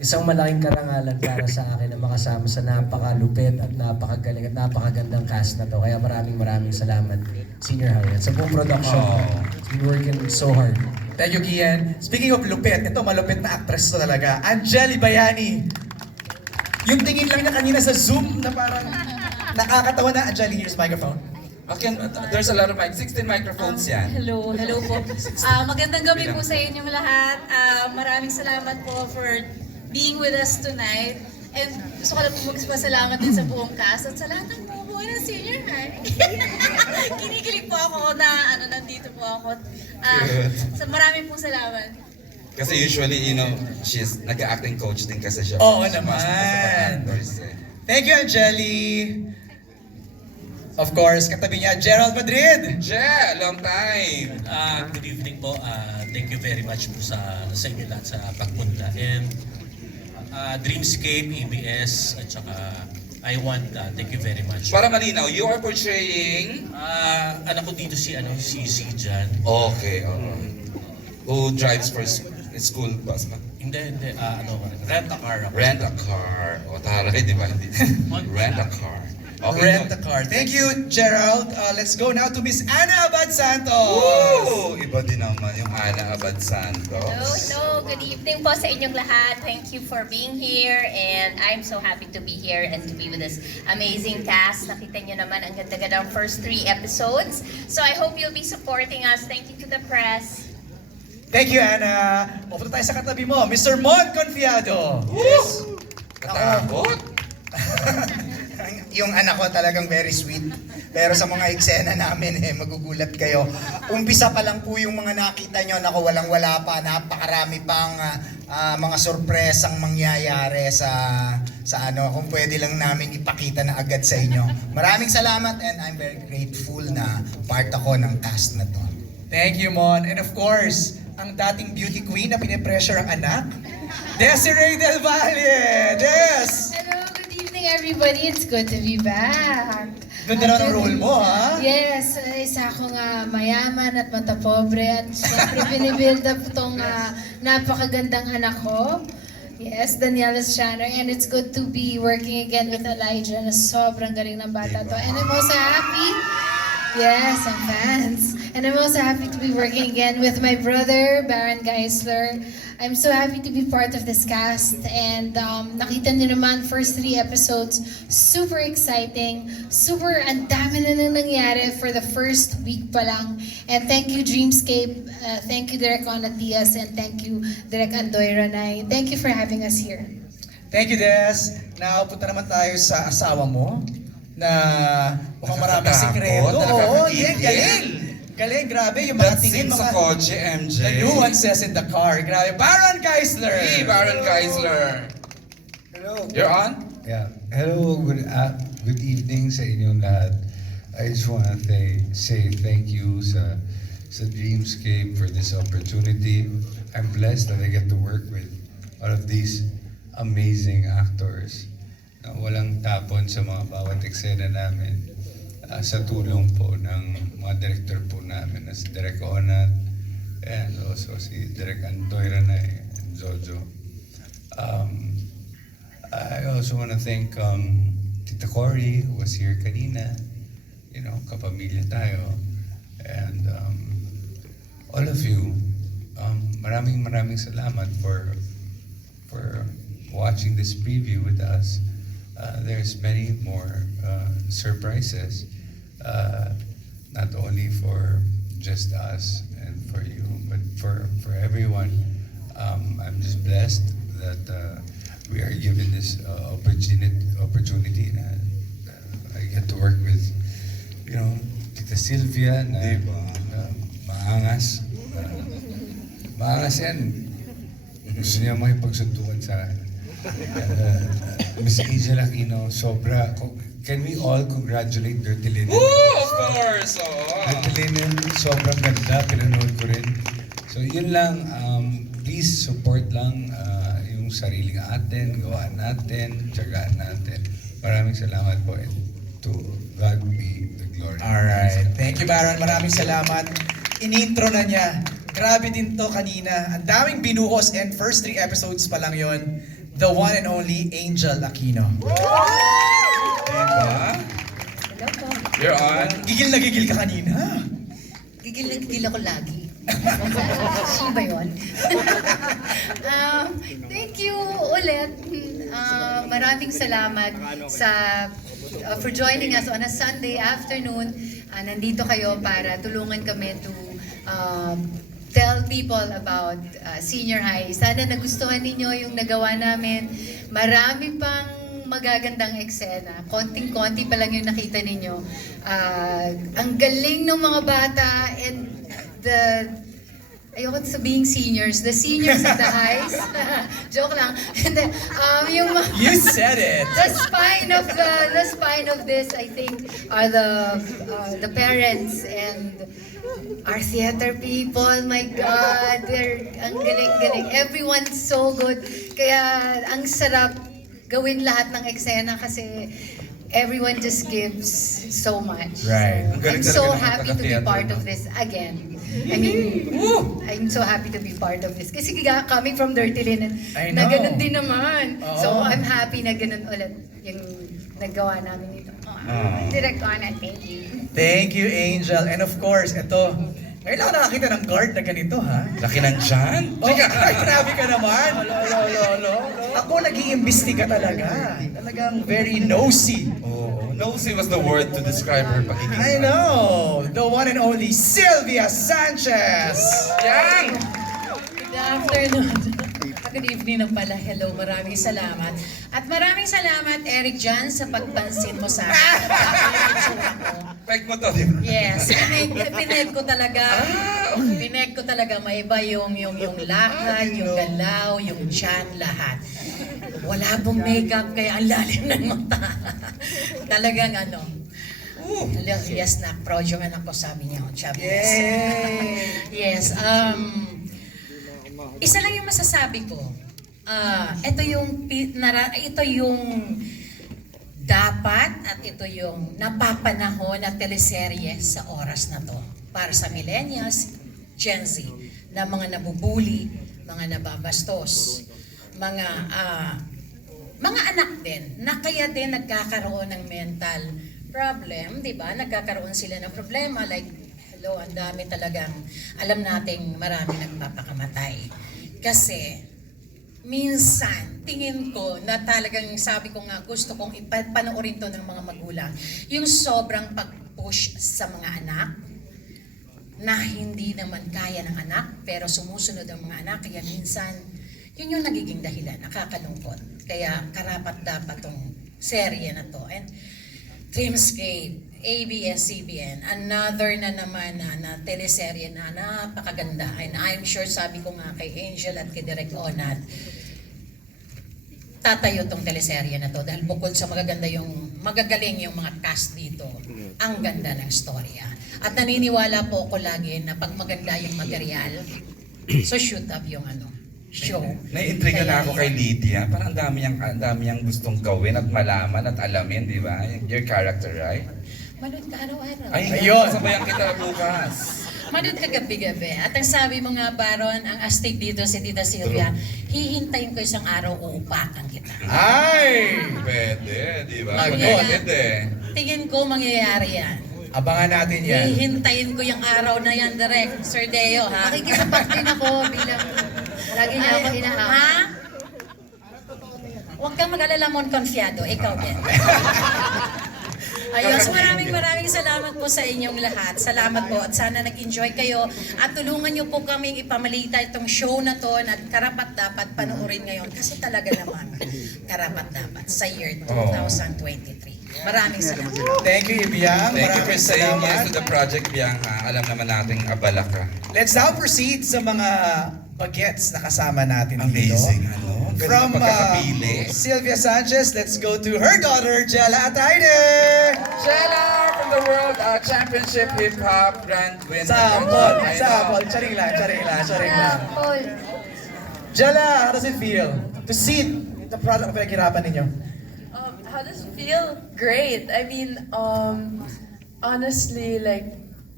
Isang malaking karangalan para sa akin na makasama sa napakalupit at napakagaling at napakagandang cast na to. Kaya maraming salamat, Senior Harry. At sa buong production, we're working so hard. Thank you, Kian. Speaking of lupit, ito malupit na actress to talaga. Angeli Bayani. Yung tingin lang niya kanina sa Zoom na parang nakakatawa na. Angeli, here's microphone. Okay, there's a lot of 16 microphones yan. Hello po. Magandang gabi po sa inyong lahat. Maraming salamat po for being with us tonight. And gusto ko lang po magpasalamat din sa buong cast at sa lahat ng bumubuo ng Senior High. Kinikilig po ako na nandito po ako. So maraming po salamat. Kasi usually, she's nag-acting coach din kasi siya. Oo Siya mas- naman. actors eh. Thank you, Angeli. Of course, katabi niya, Gerald Madrid. Je, long time! Good evening po. Thank you very much po sa inyo lahat sa pagpunta. And Dreamscape, ABS, at saka I want, thank you very much. Para malinaw, you are portraying... Anak ko dito si Jan. Okay, who drives for school bus ba? Hindi, rent a car ako. Rent a car. O, taray, di ba? Hindi. Rent a car. Okay, Rent the car. Thank you, Gerald. Let's go now to Miss Ana Abad Santos. Woo! Iba din naman yung Ana Abad Santos. Hello. Good evening po sa inyong lahat. Thank you for being here and I'm so happy to be here and to be with this amazing cast. Nakita nyo naman ang ganda-ganda ng first 3 episodes. So I hope you'll be supporting us. Thank you to the press. Thank you, Ana. Pupunta tayo sa katabi mo, Mr. Mon Confiado. Yes! Katakot! Yung anak ko talagang very sweet. Pero sa mga eksena namin, magugulat kayo. Umpisa pa lang po yung mga nakita nyo, naku, walang-wala pa, napakarami pang mga sorpresang mangyayari sa kung pwede lang namin ipakita na agad sa inyo. Maraming salamat and I'm very grateful na part ako ng cast na to. Thank you, Mon. And of course, ang dating beauty queen na pinipressure ang anak, Desiree Del Valle. Des! Hello, good evening everybody. It's good to be back. Ganda na ng role mo, ha? Yes, isa akong mayaman at matapobre at syempre binibuild up itong napakagandang anak ko. Yes, Daniela Shanner, and it's good to be working again with Elijah na sobrang galing ng bata to. And I'm also happy. Yes, I'm fans. And I'm also happy to be working again with my brother, Baron Geisler. I'm so happy to be part of this cast. And nakita niyo naman, first 3 episodes, super exciting. Super, ang dami na nang nangyari for the first week pa lang. And thank you, Dreamscape. Thank you, Direk Ona Diaz. And thank you, Direk Andoy Ranay. Thank you for having us here. Thank you, Des. Now, punta naman tayo sa asawa mo na mukhang maraming Nakakatakot, sikreto. Oo, nakakagigil. galing. Galing, grabe. Yung mga That tingin, scene sa mga kotse, MJ. the nuances in the car. Grabe. Baron Geisler! Hey, Baron Geisler! Hello. You're on? Yeah. Hello, good evening sa inyong lahat. I just want to say thank you sa Dreamscape for this opportunity. I'm blessed that I get to work with all of these amazing actors na walang tapon sa mga bawat eksena namin sa tulong po ng mga director po namin na si Direk Onat and also si Direk Andoy Ranay and Jojo. I also want to thank Tita Cory who was here kanina. You know, kapamilya tayo. And all of you, maraming salamat for watching this preview with us. There's many more surprises, not only for just us and for you, but for everyone. I'm just blessed that we are given this opportunity na I get to work with, Tita Sylvia na maangas. Maangas yan. Gusto niya makipagsuntukan sa akin. Miss Angel Aquino, sobra. Can we all congratulate Dirty Linen? Woo! Of course! Oh. Dirty Linen, sobrang ganda. Pinanood ko rin. So yun lang, please support lang yung sariling atin, gawaan natin, tiyagaan natin. Maraming salamat po and to God be the glory. Alright. Thank you, Baron. Maraming salamat. In-intro na niya. Grabe din to kanina. Ang daming binuhos and first 3 episodes pa lang yon. the one and only Angel Aquino. Diba? You're on. Gigil na gigil ka kanina. Gigil ako lagi. Siya ba yun? Thank you ulit. Maraming salamat for joining us on a Sunday afternoon. Nandito kayo para tulungan kami to tell people about senior high. Sana nagustuhan ninyo yung nagawa namin. Marami pang magagandang eksena. Konting-konti pa lang yung nakita ninyo. Ang galing ng mga bata and ayoko sabihin seniors, the seniors at the highs. Joke lang. And then, yung You said it. the spine of this, I think, are the parents and our theater people. My God, ang galing-galing. Everyone's so good. Kaya ang sarap gawin lahat ng eksena kasi everyone just gives so much. Right. So, Ang galing I'm so talaga ng happy to be taga-theater, part no? of this again. I mean, I'm so happy to be part of this. Kasi coming from Dirty Linen, I na know. ganun din naman. Oo. So I'm happy na ganun ulit yung nagawa namin ito. Direct Ona, thank you. Thank you, Angel. And of course, ito, ngayon lang ako nakakita ng guard na ganito, ha? Laki ng tiyan. Oh, ay, grabe ka naman. Ako nag-iimbestiga talaga. Talagang very nosy. Oh, nosy was the word to describe her pagiging. I know. The one and only Sylvia Sanchez. Yang! Good afternoon. Good evening na pala. Hello, maraming salamat. At maraming salamat, Eric Jan, sa pagpansin mo sa akin. Peg mo to, di ba? Yes, pineg ko talaga. Pineg ko talaga maiba yung lakad, yung galaw, yung tiyan, lahat. Wala pong makeup, kaya ang lalim ng mata. Talagang ano. Yes na, proud yung anak ko, sabi niya. Sabi niya. Yes, isa lang yung masasabi ko. Ito yung dapat at ito yung napapanahon na teleserye sa oras na to. Para sa millennials, Gen Z, na mga nabubuli, mga nababastos, mga anak din, na kaya din nagkakaroon ng mental problem, di ba? Nagkakaroon sila ng problema like, hello, ang dami talagang, alam nating marami nagpapakamatay. Kasi, minsan, tingin ko na talagang sabi ko nga, gusto kong ipanoorin to ng mga magulang. Yung sobrang pag-push sa mga anak, na hindi naman kaya ng anak, pero sumusunod ang mga anak, kaya minsan, yun yung nagiging dahilan, nakakalungkot. Kaya karapat dapat tong serye na to. And Dreamscape, ABS-CBN, another na naman na teleserye na napakaganda. And I'm sure, sabi ko nga kay Angel at kay Direk Onat, tatayo tong teleserye na to dahil bukod sa magagaling yung mga cast dito, ang ganda ng storya. At naniniwala po ako lagi na pag maganda yung material, so shoot up yung show. Naiintriga na ako kay Lydia. Parang ang dami niyang gustong gawin at malaman at alamin, di ba? Your character, right? Manood ka araw-araw. Ay, Ayun. sabayan kita, Lucas. Manood ka gabi-gabi. At ang sabi mo nga, Baron, ang astig dito si Tita Sylvia, hihintayin ko isang araw, uupakan kita. Ay! Pwede, di ba? Mangyayari. Pwede. Tingin ko mangyayari yan. Abangan natin yan. Hihintayin ko yung araw na yan, Direk. Sir Deo, ha? Makikisapat din ako bilang lagi niya ako inaahon. Ha? Huwag kang mag-alala, Mon Confiado. Ikaw din. Ayun, so maraming salamat po sa inyong lahat. Salamat po at sana nag-enjoy kayo at tulungan niyo po kaming ipamalita itong show na to na karapat-dapat panoorin ngayon kasi talaga naman karapat-dapat sa year 2023. Maraming salamat. Thank you, Ibiang. Thank you for Maraming saying salamat. yes to the project, Bianca. Alam naman nating abala ka. Let's now proceed sa mga bagets na kasama natin dito. Amazing, ano? Ganda From pagkakapili. Sylvia Sanchez, let's go to her daughter, Jella Ataide. Jella from the World Championship Hip Hop Grand Winner. Sample. Charing lang. Jella, how does it feel to see the product na pinaghirapan ninyo? How does it feel? Great. I mean, honestly, like,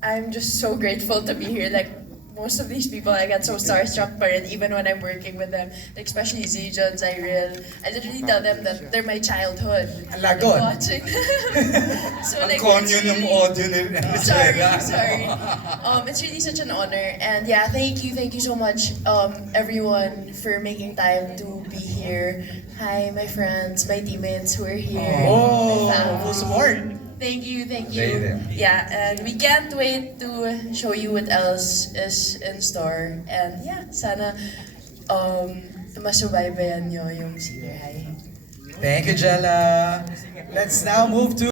I'm just so grateful to be here. Like, most of these people, I get so starstruck pa rin even when I'm working with them. Like, especially Zijon, Zyril. I literally tell them that they're my childhood. Ang lagot. Watching So Ang like, konyo it's ng really- audio ni Sorry, Lucella. sorry. It's really such an honor. And yeah, thank you so much, everyone, for making time to be here. Hi, my friends, my teammates who are here. Oh, my family. full support. Thank you. Stay there. Yeah, and we can't wait to show you what else is in store. And yeah, sana masubaybayan nyo yung senior high. Thank you, Jella. Let's now move to